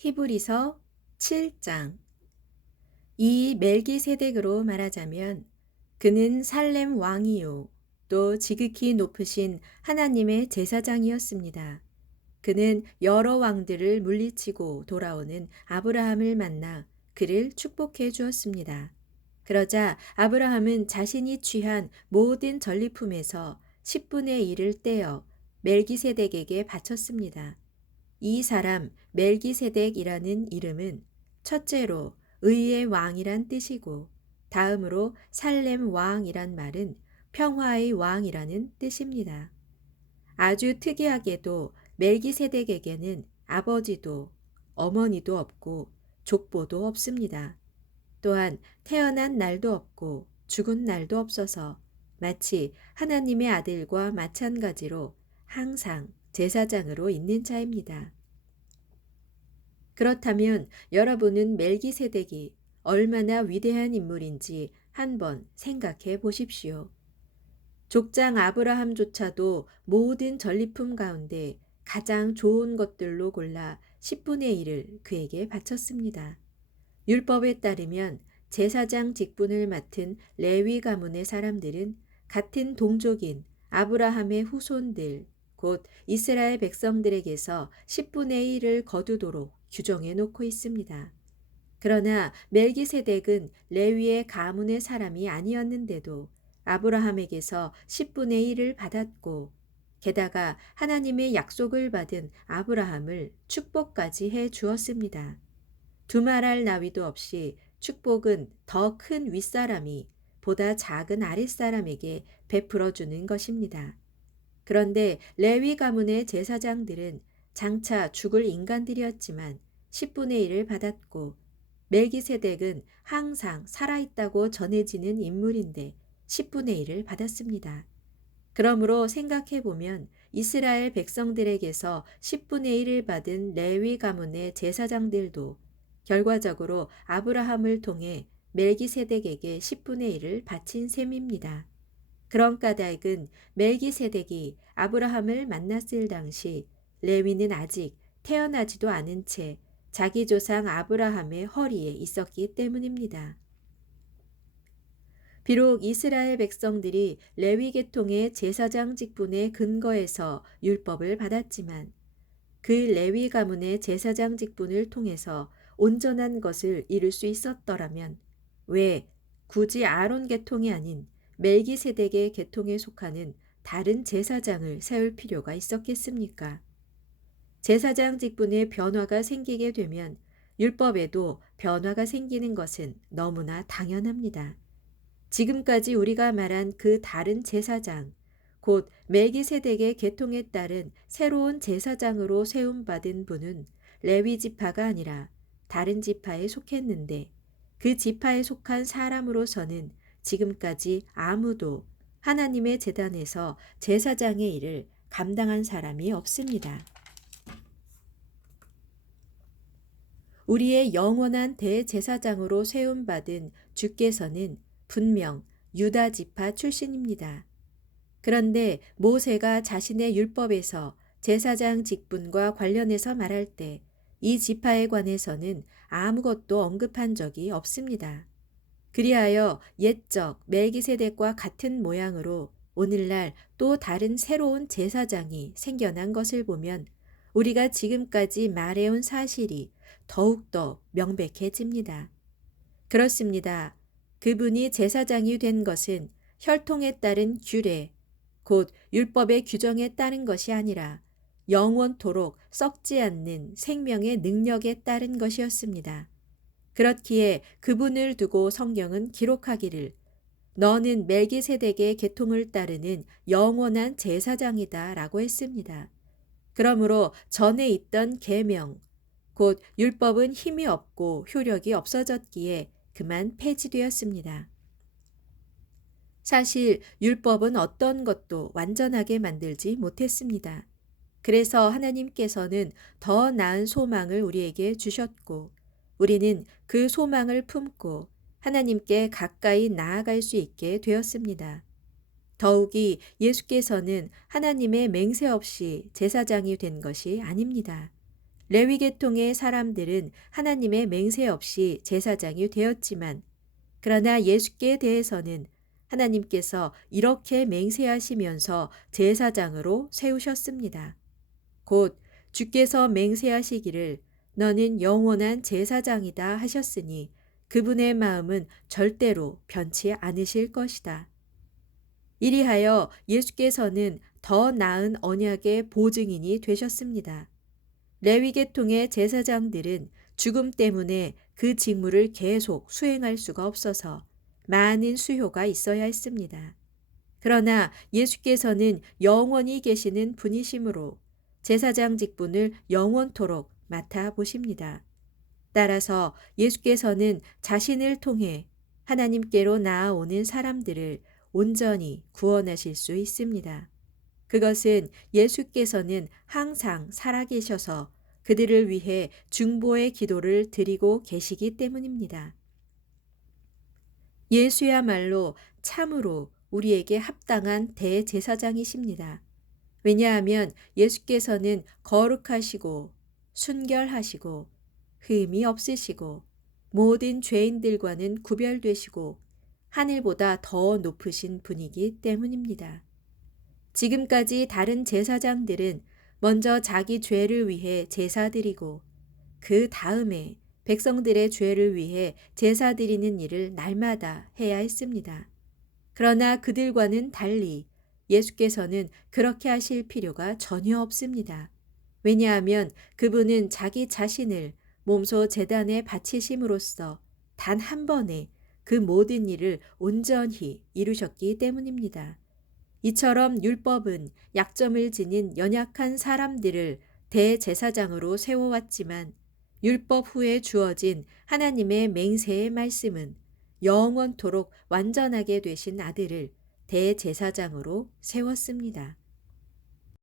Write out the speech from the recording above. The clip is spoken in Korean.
히브리서 7장. 이 멜기세덱으로 말하자면 그는 살렘 왕이요 또 지극히 높으신 하나님의 제사장이었습니다. 그는 여러 왕들을 물리치고 돌아오는 아브라함을 만나 그를 축복해 주었습니다. 그러자 아브라함은 자신이 취한 모든 전리품에서 10분의 1을 떼어 멜기세덱에게 바쳤습니다. 이 사람 멜기세덱이라는 이름은 첫째로 의의 왕이란 뜻이고 다음으로 살렘 왕이란 말은 평화의 왕이라는 뜻입니다. 아주 특이하게도 멜기세덱에게는 아버지도 어머니도 없고 족보도 없습니다. 또한 태어난 날도 없고 죽은 날도 없어서 마치 하나님의 아들과 마찬가지로 항상 제사장으로 있는 자입니다. 그렇다면 여러분은 멜기세덱이 얼마나 위대한 인물인지 한번 생각해 보십시오. 족장 아브라함조차도 모든 전리품 가운데 가장 좋은 것들로 골라 10분의 1을 그에게 바쳤습니다. 율법에 따르면 제사장 직분을 맡은 레위 가문의 사람들은 같은 동족인 아브라함의 후손들, 곧 이스라엘 백성들에게서 10분의 1을 거두도록 규정해 놓고 있습니다. 그러나 멜기세덱은 레위의 가문의 사람이 아니었는데도 아브라함에게서 10분의 1을 받았고 게다가 하나님의 약속을 받은 아브라함을 축복까지 해 주었습니다. 두말할 나위도 없이 축복은 더 큰 윗사람이 보다 작은 아랫사람에게 베풀어 주는 것입니다. 그런데 레위 가문의 제사장들은 장차 죽을 인간들이었지만 10분의 1을 받았고 멜기세덱은 항상 살아있다고 전해지는 인물인데 10분의 1을 받았습니다. 그러므로 생각해 보면 이스라엘 백성들에게서 10분의 1을 받은 레위 가문의 제사장들도 결과적으로 아브라함을 통해 멜기세덱에게 10분의 1을 바친 셈입니다. 그런 까닭은 멜기세덱이 아브라함을 만났을 당시 레위는 아직 태어나지도 않은 채 자기 조상 아브라함의 허리에 있었기 때문입니다. 비록 이스라엘 백성들이 레위 계통의 제사장 직분에 근거해서 율법을 받았지만 그 레위 가문의 제사장 직분을 통해서 온전한 것을 이룰 수 있었더라면 왜 굳이 아론 계통이 아닌 멜기세덱의 계통에 속하는 다른 제사장을 세울 필요가 있었겠습니까? 제사장 직분에 변화가 생기게 되면 율법에도 변화가 생기는 것은 너무나 당연합니다. 지금까지 우리가 말한 그 다른 제사장, 곧 멜기세덱의 계통에 따른 새로운 제사장으로 세움받은 분은 레위 지파가 아니라 다른 지파에 속했는데 그 지파에 속한 사람으로서는 지금까지 아무도 하나님의 제단에서 제사장의 일을 감당한 사람이 없습니다. 우리의 영원한 대제사장으로 세움받은 주께서는 분명 유다 지파 출신입니다. 그런데 모세가 자신의 율법에서 제사장 직분과 관련해서 말할 때 이 지파에 관해서는 아무것도 언급한 적이 없습니다. 그리하여 옛적 멜기세덱과 같은 모양으로 오늘날 또 다른 새로운 제사장이 생겨난 것을 보면 우리가 지금까지 말해온 사실이 더욱더 명백해집니다. 그렇습니다. 그분이 제사장이 된 것은 혈통에 따른 규례, 곧 율법의 규정에 따른 것이 아니라 영원토록 썩지 않는 생명의 능력에 따른 것이었습니다. 그렇기에 그분을 두고 성경은 기록하기를 너는 멜기세덱의 계통을 따르는 영원한 제사장이다 라고 했습니다. 그러므로 전에 있던 계명, 곧 율법은 힘이 없고 효력이 없어졌기에 그만 폐지되었습니다. 사실 율법은 어떤 것도 완전하게 만들지 못했습니다. 그래서 하나님께서는 더 나은 소망을 우리에게 주셨고 우리는 그 소망을 품고 하나님께 가까이 나아갈 수 있게 되었습니다. 더욱이 예수께서는 하나님의 맹세 없이 제사장이 된 것이 아닙니다. 레위 계통의 사람들은 하나님의 맹세 없이 제사장이 되었지만 그러나 예수께 대해서는 하나님께서 이렇게 맹세하시면서 제사장으로 세우셨습니다. 곧 주께서 맹세하시기를 너는 영원한 제사장이다 하셨으니 그분의 마음은 절대로 변치 않으실 것이다. 이리하여 예수께서는 더 나은 언약의 보증인이 되셨습니다. 레위 계통의 제사장들은 죽음 때문에 그 직무를 계속 수행할 수가 없어서 많은 수효가 있어야 했습니다. 그러나 예수께서는 영원히 계시는 분이시므로 제사장 직분을 영원토록 맡아 보십니다. 따라서 예수께서는 자신을 통해 하나님께로 나아오는 사람들을 온전히 구원하실 수 있습니다. 그것은 예수께서는 항상 살아계셔서 그들을 위해 중보의 기도를 드리고 계시기 때문입니다. 예수야말로 참으로 우리에게 합당한 대제사장이십니다. 왜냐하면 예수께서는 거룩하시고 순결하시고 흠이 없으시고 모든 죄인들과는 구별되시고 하늘보다 더 높으신 분이기 때문입니다. 지금까지 다른 제사장들은 먼저 자기 죄를 위해 제사드리고 그 다음에 백성들의 죄를 위해 제사드리는 일을 날마다 해야 했습니다. 그러나 그들과는 달리 예수께서는 그렇게 하실 필요가 전혀 없습니다. 왜냐하면 그분은 자기 자신을 몸소 제단에 바치심으로써 단 한 번에 그 모든 일을 온전히 이루셨기 때문입니다. 이처럼 율법은 약점을 지닌 연약한 사람들을 대제사장으로 세워왔지만 율법 후에 주어진 하나님의 맹세의 말씀은 영원토록 완전하게 되신 아들을 대제사장으로 세웠습니다.